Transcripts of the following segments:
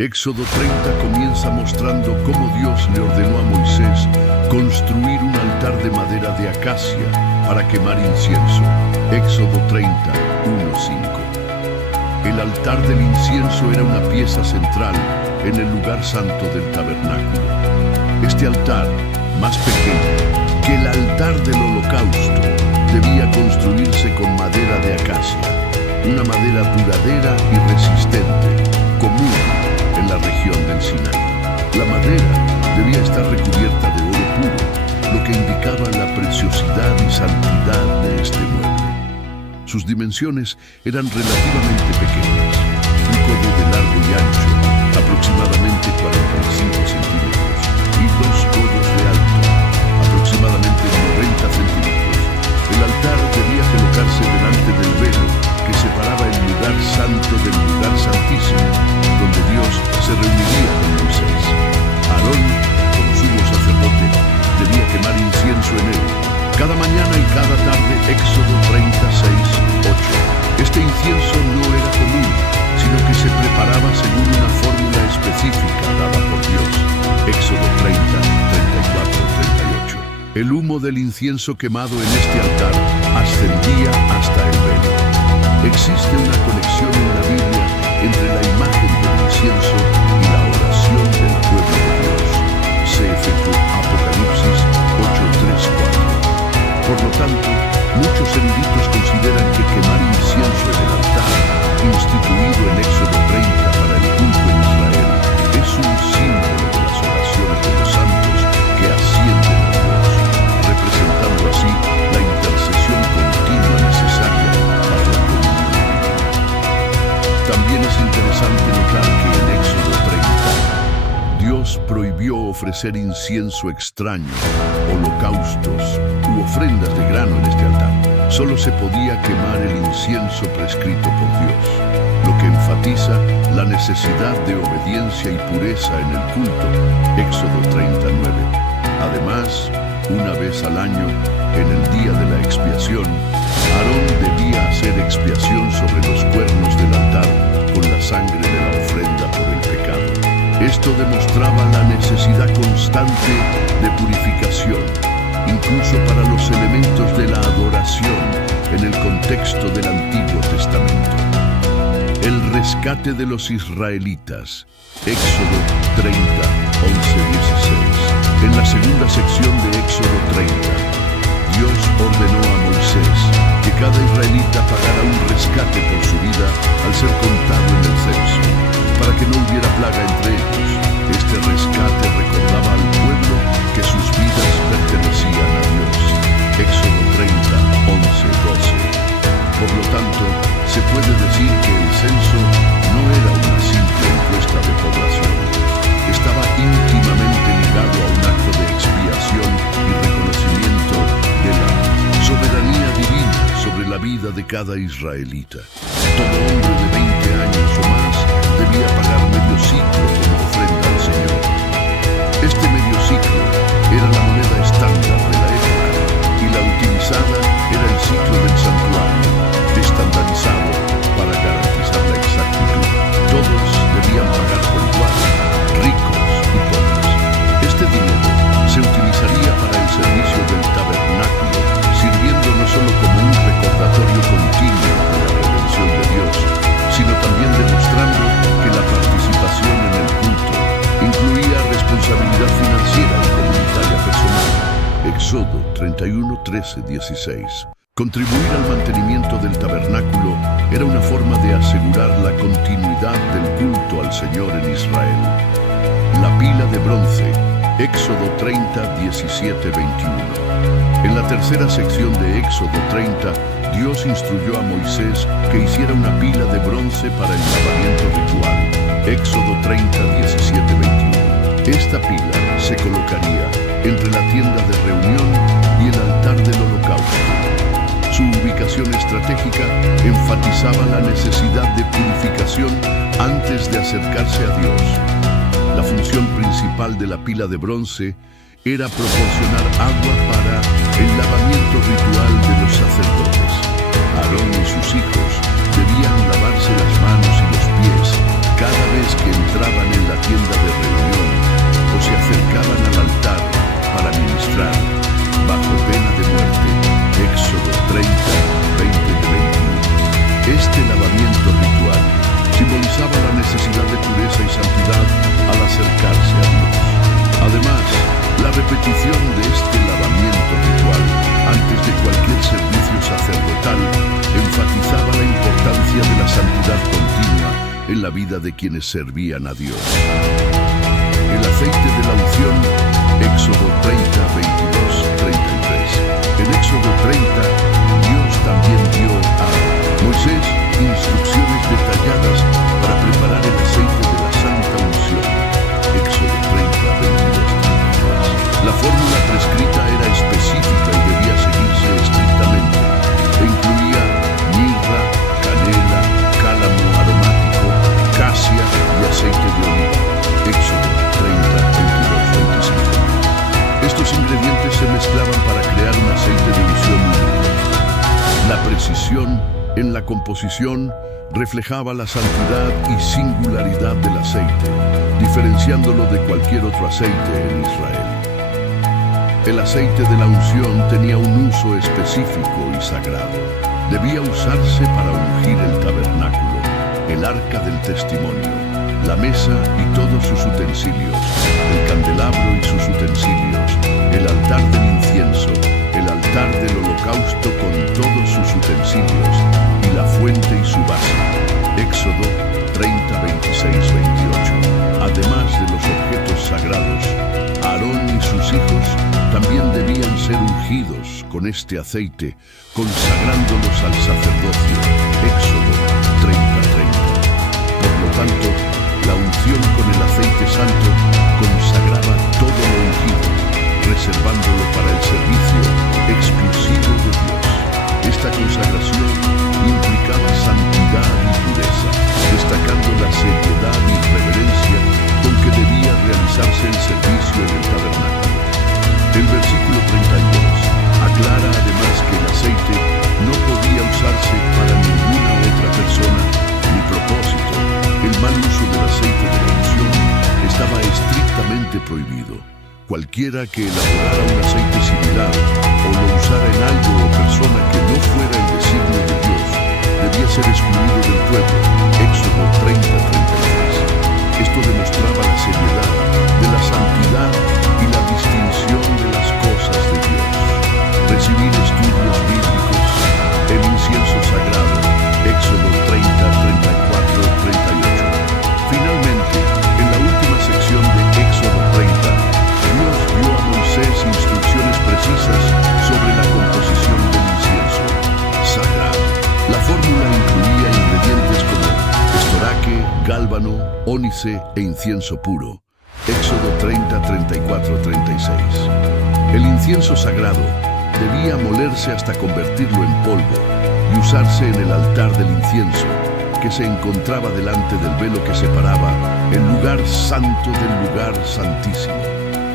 Éxodo 30 comienza mostrando cómo Dios le ordenó a Moisés construir un altar de madera de acacia para quemar incienso. Éxodo 30, 1-5. El altar del incienso era una pieza central en el lugar santo del tabernáculo. Este altar, más pequeño que el altar del holocausto, debía construirse con madera de acacia, una madera duradera y resistente, común en la región del Sinaí. La madera debía estar recubierta de oro puro, lo que indicaba la preciosidad y santidad de este mueble. Sus dimensiones eran relativamente pequeñas, un codo de largo y ancho, aproximadamente 45 centímetros, y 2 codos de alto, aproximadamente 90 centímetros. El altar debía colocarse delante del velo que separaba el lugar santo del lugar santísimo, donde Dios se reuniría con Moisés. Aarón, como sumo sacerdote, debía quemar incienso en él, cada mañana y cada tarde. Éxodo 36:8. Este incienso no era común, sino que se preparaba según una fórmula específica dada por Dios. Éxodo 30, 34, 38. El humo del incienso quemado en este altar ascendía hasta el velo. Existe una conexión en la Biblia entre la imagen del incienso y la oración del pueblo de Dios. CFQ Apocalipsis 8:3-4. Por lo tanto, muchos eruditos consideran que quemar incienso en el altar, instituido en Éxodo 30 para el culto en Israel, es un símbolo de las oraciones de los santos que ascienden a Dios, representando así la intercesión continua necesaria para la comunión divina. También es interesante notar que en Éxodo 30, Dios prohibió ofrecer incienso extraño, holocaustos u ofrendas de grano en este altar. Solo se podía quemar el incienso prescrito por Dios, lo que enfatiza la necesidad de obediencia y pureza en el culto. Éxodo 39. Además, una vez al año, en el día de la expiación, Aarón debía hacer expiación sobre los cuernos del altar con la sangre de la ofrenda por el pecado. Esto demostraba la necesidad constante de purificación, incluso para los elementos de la adoración en el contexto del Antiguo Testamento. El rescate de los israelitas. Éxodo 30, 11-16. En la segunda sección de Éxodo 30, Dios ordenó a Moisés que cada israelita pagara un rescate por su vida al ser contado en el censo, para que no hubiera plaga entre ellos. Este rescate recordaba al pueblo que sus vidas pertenecían a Dios. Éxodo 30, 11-12. Por lo tanto, se puede decir que el censo no era una simple encuesta de población. Estaba íntimamente ligado a un acto de expiación y reconocimiento de la soberanía divina sobre la vida de cada israelita. Todo hombre de 20 años o más debía pagar medio ciclo como ofrenda al Señor. Este medio ciclo era la moneda estándar de la época y la utilizada era el ciclo del santuario, estandarizado para garantizar la exactitud. Todos debían pagar por igual, ricos y pobres. Este dinero se utilizaría para el servicio del tabernáculo, sirviendo no solo como un recordatorio continuo de la redención de Dios, sino también demostrando que la participación en el culto incluía responsabilidad financiera y comunitaria personal. Éxodo 31, 13-16. Contribuir al mantenimiento del tabernáculo era una forma de asegurar la continuidad del culto al Señor en Israel. La pila de bronce. Éxodo 30, 17-21. En la tercera sección de Éxodo 30, Dios instruyó a Moisés que hiciera una pila de bronce para el lavamiento ritual. Éxodo 30, 17-21. Esta pila se colocaría entre la tienda de reunión y el altar del holocausto. Su ubicación estratégica enfatizaba la necesidad de purificación antes de acercarse a Dios. La función principal de la pila de bronce era proporcionar agua para el lavamiento ritual de los sacerdotes. Aarón y sus hijos debían lavarse las manos y los pies cada vez que entraban vida de quienes servían a Dios. El aceite de la unción, Éxodo 30, 22, 33. En Éxodo 30, Dios también dio a Moisés instrucciones detalladas para preparar el aceite de la santa unción. Éxodo 30, 22, 33. La fórmula prescrita era específica y debía seguirse estrictamente. E incluía mirra, canela, cálamo aromático, casia y aceite de oliva. Éxodo 30, 22, 25. Estos ingredientes se mezclaban para crear un aceite de unción único. La precisión en la composición reflejaba la santidad y singularidad del aceite, diferenciándolo de cualquier otro aceite en Israel. El aceite de la unción tenía un uso específico y sagrado. Debía usarse para ungir el tabernáculo, el arca del testimonio, la mesa y todos sus utensilios, el candelabro y sus utensilios, el altar del incienso, el altar del holocausto con todos sus utensilios, y la fuente y su base. Éxodo 30, 26, 28. Además de los objetos sagrados, Aarón y sus hijos también debían ser ungidos con este aceite, consagrándolos al sacerdocio. Éxodo 30, 30. Por lo tanto, la unción con el aceite santo consagraba todo lo ungido, reservándolo para el servicio exclusivo de Dios. Esta consagración implicaba santidad y pureza, destacando la seriedad y reverencia con que debía realizarse el servicio en el tabernáculo. El versículo 32 aclara además que el aceite no podía usarse para ninguna otra persona ni propósito. El mal uso del aceite de la unción estaba estrictamente prohibido. Cualquiera que elaborara un aceite similar o lo usara en algo o persona que no fuera el designio de Dios debía ser excluido del pueblo. Éxodo 30, 33. Esto demostraba la seriedad de la santidad y la distinción de las cosas de Dios. Recibir estudios bíblicos, el incienso sagrado, Éxodo 30, 34, 38. Finalmente, en la última sección de Éxodo 30, Dios dio a Moisés instrucciones precisas sobre la composición del incienso sagrado. La fórmula incluía ingredientes como estoraque, gálbano, ónice e incienso puro. Éxodo 30, 34, 36. El incienso sagrado debía molerse hasta convertirlo en polvo y usarse en el altar del incienso, que se encontraba delante del velo que separaba el lugar santo del lugar santísimo.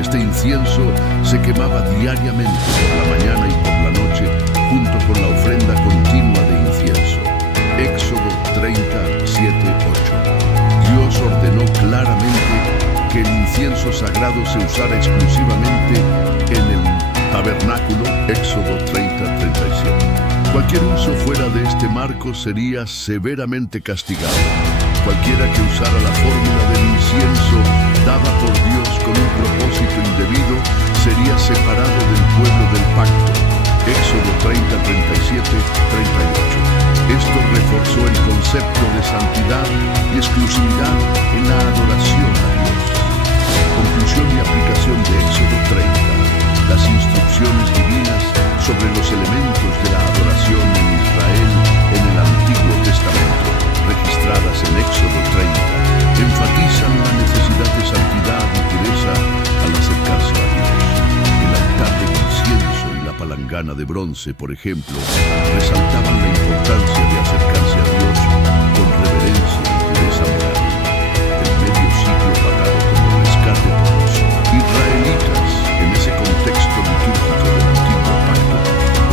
Este incienso se quemaba diariamente por la mañana y por la noche, junto con la ofrenda continua de incienso. Éxodo 30, 7, 8. Dios ordenó claramente que el incienso sagrado se usara exclusivamente en el tabernáculo. Éxodo 30, 37. Cualquier uso fuera de este marco sería severamente castigado. Cualquiera que usara la fórmula del incienso dada por Dios con un propósito indebido sería separado del pueblo del pacto. Éxodo 30, 37, 38. Esto reforzó el concepto de santidad y exclusividad en la adoración a Dios. Conclusión y aplicación de Éxodo 30. Las instrucciones divinas sobre los elementos de la adoración en Israel en el Antiguo Testamento, registradas en Éxodo 30, enfatizan la necesidad de santidad y pureza al acercarse a Dios. El altar del incienso y la palangana de bronce, por ejemplo, resaltaban la importancia de acercarse a Dios con reverencia y pureza moral. El medio siglo pagado como rescate por los israelitas en ese contexto litúrgico del Antiguo Pacto,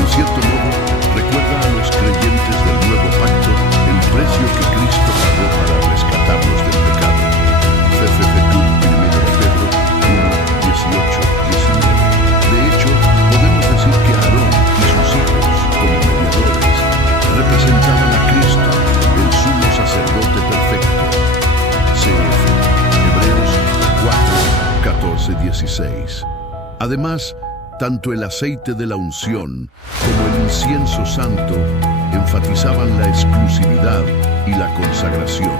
en cierto modo, recuerda a los creyentes del Nuevo Pacto el precio que Cristo pagó para rescatarlos del pecado. CFP 1 Pedro 1, 18, 19. De hecho, podemos decir que Aarón y sus hijos, como mediadores, representaban a Cristo, el sumo sacerdote perfecto. CF Hebreos 4, 14, 16. Además, tanto el aceite de la unción como el incienso santo enfatizaban la exclusividad y la consagración,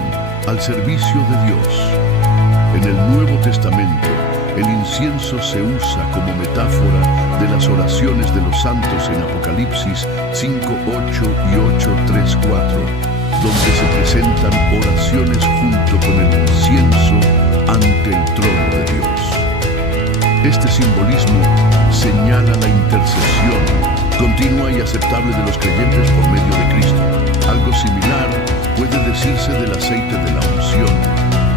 al servicio de Dios. En el Nuevo Testamento, el incienso se usa como metáfora de las oraciones de los santos en Apocalipsis 5:8 y 8:3-4, donde se presentan oraciones junto con el incienso ante el trono de Dios. Este simbolismo señala la intercesión continua y aceptable de los creyentes por medio de Cristo. Algo similar puede decirse del aceite de la unción,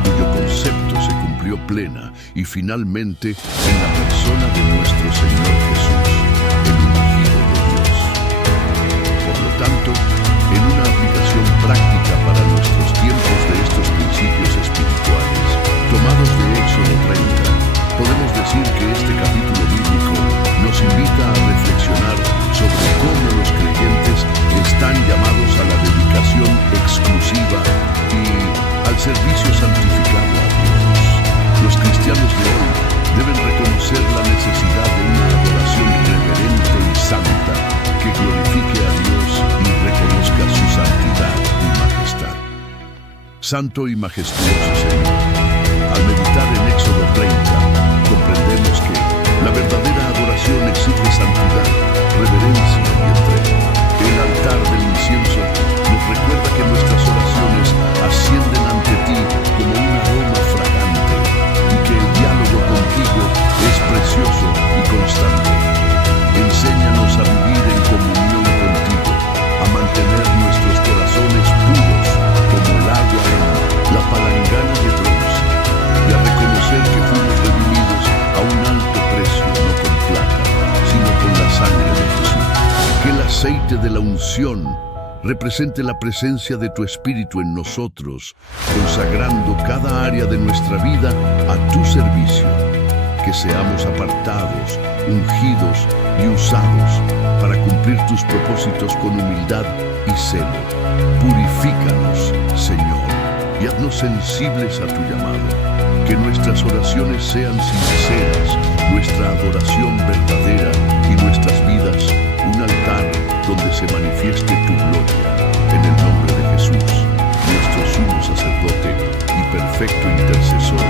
cuyo concepto se cumplió plena y finalmente en la persona de nuestro Señor Jesús, el ungido de Dios. Por lo tanto, en una aplicación práctica para nuestros tiempos de estos principios espirituales, tomados de Éxodo 30, podemos decir que este capítulo bíblico nos invita a reflexionar sobre cómo los creyentes están llamados a la dedicación exclusiva y al servicio santificado a Dios. Los cristianos de hoy deben reconocer la necesidad de una adoración reverente y santa que glorifique a Dios y reconozca su santidad y majestad. Santo y majestuoso Señor, al meditar en Éxodo 30, comprendemos que la verdadera adoración exige santidad, reverencia y entrega. El altar del incienso nos recuerda que nuestras oraciones ascienden ante ti como un aroma fragante y que el diálogo contigo es precioso y constante. Enséñanos a vivir en comunión contigo, a mantener nuestros corazones puros como el agua en la palangana de bronce y a reconocer que fuimos redimidos a un alto precio, no con plata, sino con la sangre de Jesús. Que el aceite de la unción represente la presencia de tu Espíritu en nosotros, consagrando cada área de nuestra vida a tu servicio. Que seamos apartados, ungidos y usados para cumplir tus propósitos con humildad y celo. Purifícanos, Señor, y haznos sensibles a tu llamado. Que nuestras oraciones sean sinceras, nuestra adoración verdadera y nuestras vidas un altar donde se manifieste tu gloria. En el nombre de Jesús, nuestro sumo sacerdote y perfecto intercesor,